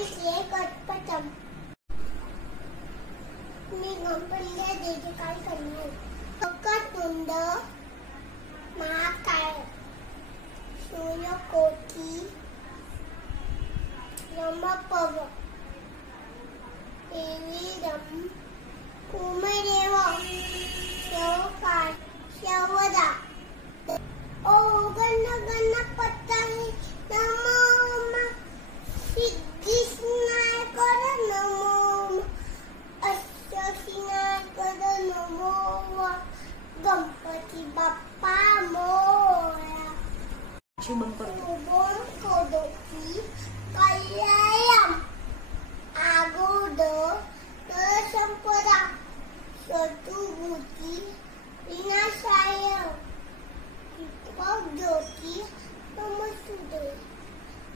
पैसे गणपतम मी गणपतीला देवी काय करणार तुंड महाकाय सूर्यकोटी रमपव एवीरम कुमदेव शवकार शवदा ओ गणपताय नमो सिद्धिस्नाय कर नमो अष्टसिनाय कर नमो गणपती बाप्पा मोरया शुभम करोति कल्याणम आगोद संपदा शत्रुभूती विनाशाय ज्योति नमस्तुते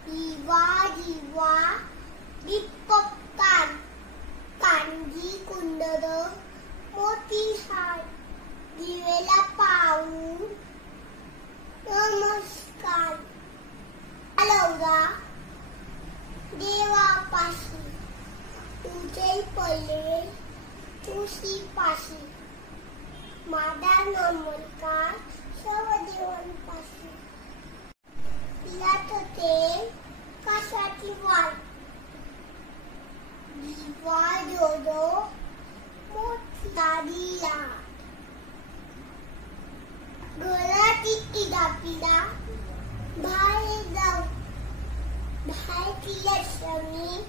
दिवा दिवा दीपकान कांजी कुंडल मोती हार दिवेला पाहून नमस्कार आलौदा देवापाशी तुझे पहिले तुझी पाशी माझा नमस्कार सर्व देवांपाशी पिलात होते कशाची वाट दिवा जोडो मोठी दादीला घरात इडा पिला बाहेर जाऊ बाहेर लक्ष्मी